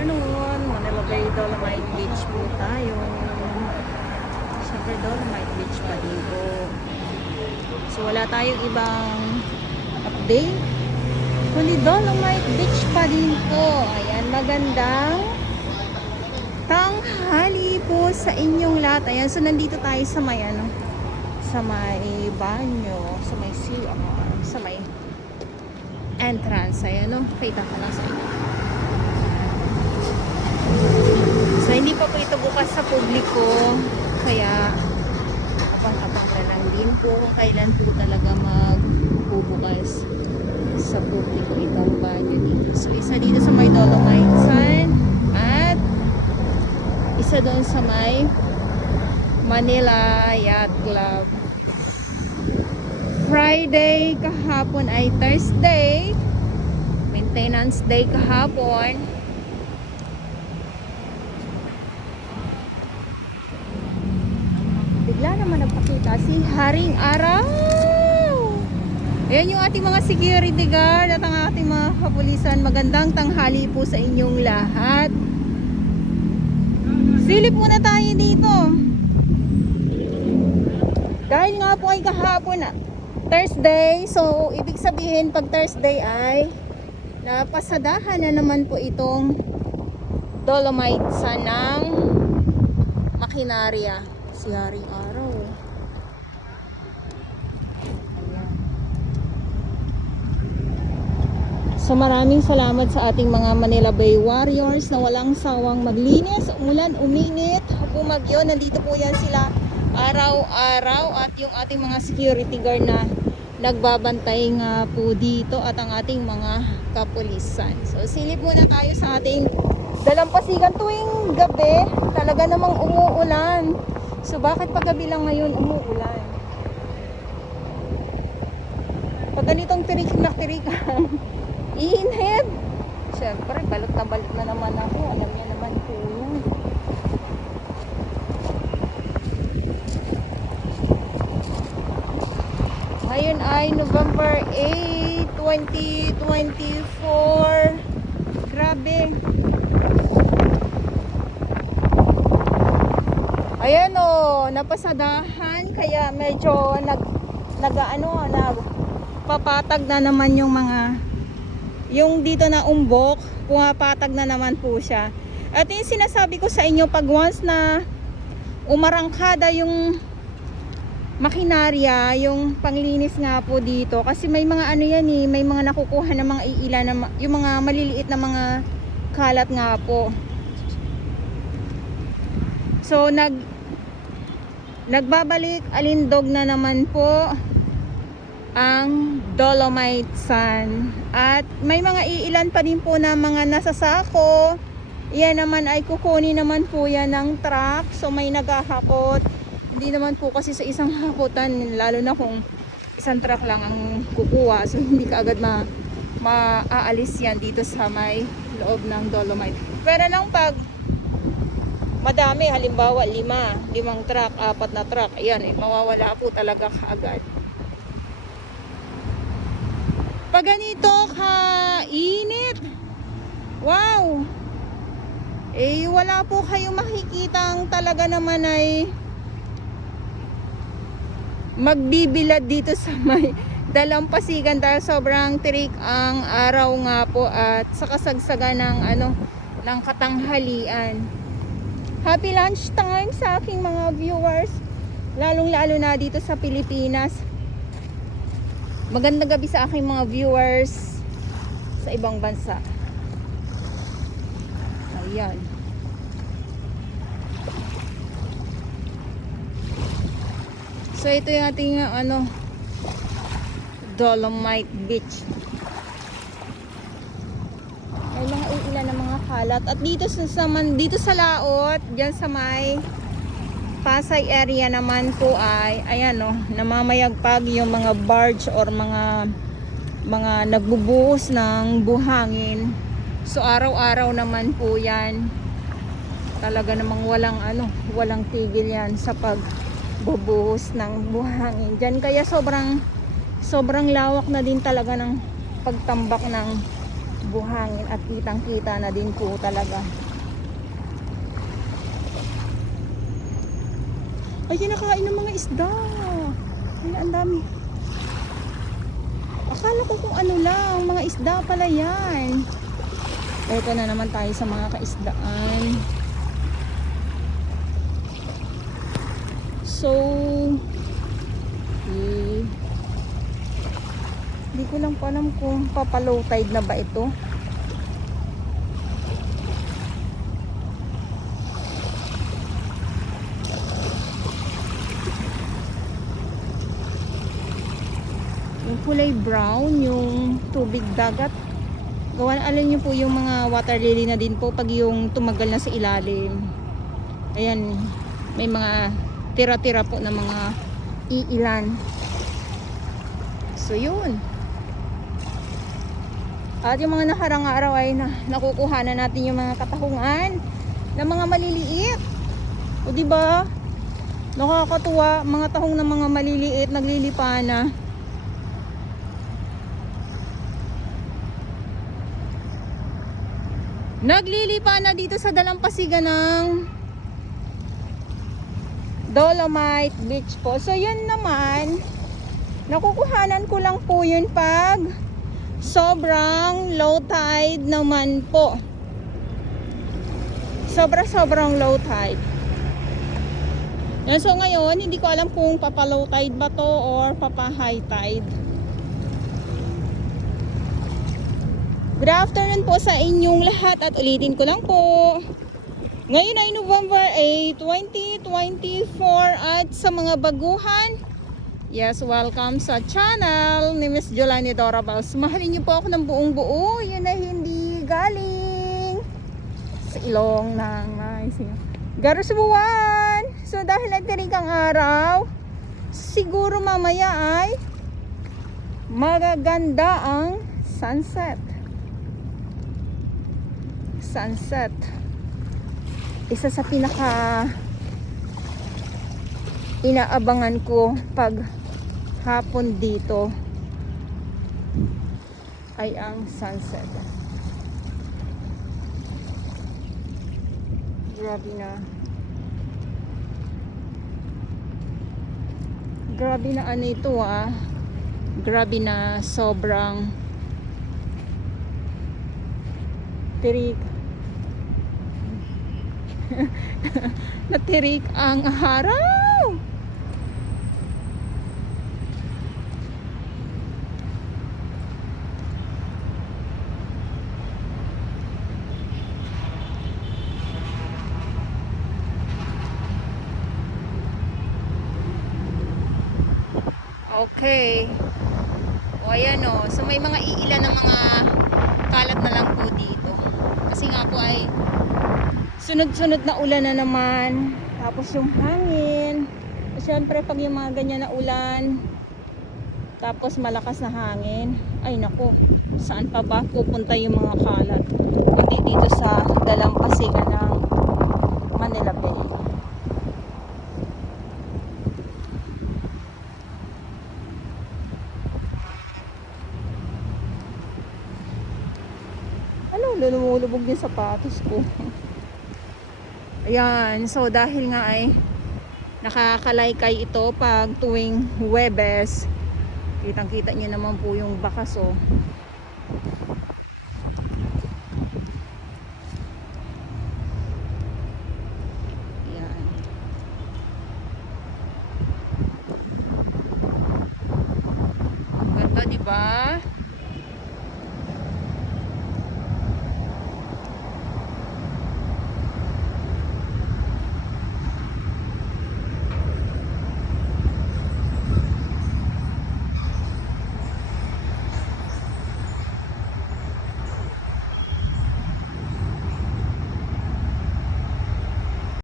afternoon. Manila Bay Dolomite Beach po tayo. Siyempre Dolomite Beach pa din po. So wala tayong ibang update, kundi Dolomite Beach pa din po. Ayan, magandang tanghali po sa inyong lahat. Ayan, so nandito tayo sa may sa may banyo, sa may CR, sa may entrance. Ayan, kita ko lang sa inyo. So hindi pa po ito bukas sa publiko, kaya abang-abang na lang din po kung kailan po talaga magbubukas sa publiko itong banyo dito. So isa dito sa may Dolomite Sun at isa doon sa may Manila Yacht Club. Friday kahapon ay Thursday, maintenance day kahapon. Bigla naman nagpakita si Haring Araw. Ayan yung ating mga security guard at ang ating mga kapulisan. Magandang tanghali po sa inyong lahat. Silip muna tayo dito. Dahil nga po ay kahapon Thursday, so ibig sabihin pag Thursday ay napasadahan na naman po itong Dolomite sa ng makinarya. Si Haring Araw. Ayan. So maraming salamat sa ating mga Manila Bay Warriors na walang sawang maglinis, umulan, uminit, bumagyo. Nandito po yan sila araw-araw at yung ating mga security guard na nagbabantay nga po dito at ang ating mga kapulisan. So silip muna tayo sa ating dalampasigan tuwing gabi. Talaga namang umuulan. So bakit pag gabi lang ngayon umuulan? Pag ganitong tirik na tirik init. Siyempre balot na naman ako. Alam niya naman po yan. Ngayon ay November 8, 2024. Grabe. Ayan napasadahan kaya medyo nagpapatag na naman yung yung dito na umbok, pumapatag na naman po siya. At yung sinasabi ko sa inyo, pag once na umarangkada yung makinarya, yung panglinis nga po dito, kasi may mga may mga nakukuha na mga iila na yung mga maliliit na mga kalat nga po. So nagbabalik alindog na naman po ang Dolomite Sun at may mga iilan pa din po na mga nasasako. Yan naman ay kukunin naman po yan ng truck. So may naghahakot. Hindi naman po kasi sa isang hakutan, lalo na kung isang truck lang ang kukuha, so hindi ka agad maaalis yan dito sa may loob ng Dolomite. Pero lang pag madami, halimbawa limang truck, 4 na truck, ayan mawawala po talaga kaagad. Pag ganito kainit, wow, wala po kayong makikitang talaga naman ay magbibilad dito sa may dalampasigan dahil sobrang tirik ang araw nga po at sa kasagsagan ng katanghalian. Happy lunch time sa aking mga viewers, lalong-lalo na dito sa Pilipinas. Magandang gabi sa aking mga viewers sa ibang bansa. Ayan. So ito yung ating Dolomite Beach. May mga ilan ng mga kalat at dito sa laot, diyan sa may Pasay area naman po ay ayan namamayagpag yung mga barge or mga nagbubuhos ng buhangin. So araw-araw naman po yan. Talaga namang walang tigil yan sa pagbubuhos ng buhangin diyan, kaya sobrang lawak na din talaga ng pagtambak ng buhangin at kitang-kita na din po talaga. Ay, kinakain ng mga isda. Ay, ang dami. Akala ko kung ano lang, mga isda pala yan. Ito na naman tayo sa mga kaisdaan. So, hindi ko lang pa alam kung papalow tide na ba ito. Yung kulay brown, yung tubig dagat. Gawa na, alam nyo po yung mga water lily na din po pag yung tumagal na sa ilalim. Ayan, may mga tira-tira po na mga iilan. So yun. At yung mga nakarang araw ay nakukuha na natin yung mga katahungan na mga maliliit. O di ba? Nakakatuwa, mga tahong na mga maliliit naglilipa na. Naglilipa na dito sa dalampasigan ng Dolomite Beach po. So yun naman, nakukuhanan ko lang po yun pag sobrang low tide naman po. Sobrang low tide. Yan, so ngayon, hindi ko alam kung papa low tide ba to or papa high tide. Good afternoon po sa inyong lahat at ulitin ko lang po. Ngayon ay November 8, 2024 at sa mga baguhan, yes, welcome sa channel ni Miss Jolani Dorabaus. Mahalin niyo po ako ng buong buo, yun ay hindi galing sa ilong ng Garusbuan. So dahil nagtirik ang araw, siguro mamaya ay magaganda ang sunset. Isa sa pinaka inaabangan ko pag hapon dito ay ang sunset. Grabe na ano ito grabe na sobrang tirik. Natirik ang araw. Okay. O ayan o. So may mga iilan ng mga kalat na lang po dito. Kasi nga po ay sunod-sunod na ulan na naman. Tapos yung hangin. Siyempre pag yung mga ganyan na ulan, tapos malakas na hangin, ay nako, saan pa ba pupunta yung mga kalat? Kundi dito sa dalampasigan ng Manila Bay. Lumulubog yung sapatos ko. Ayan, so dahil nga ay nakakalaykay ito pag tuwing Huwebes, kitang-kita nyo naman po yung bakas oh. Ayan. Ganda, diba?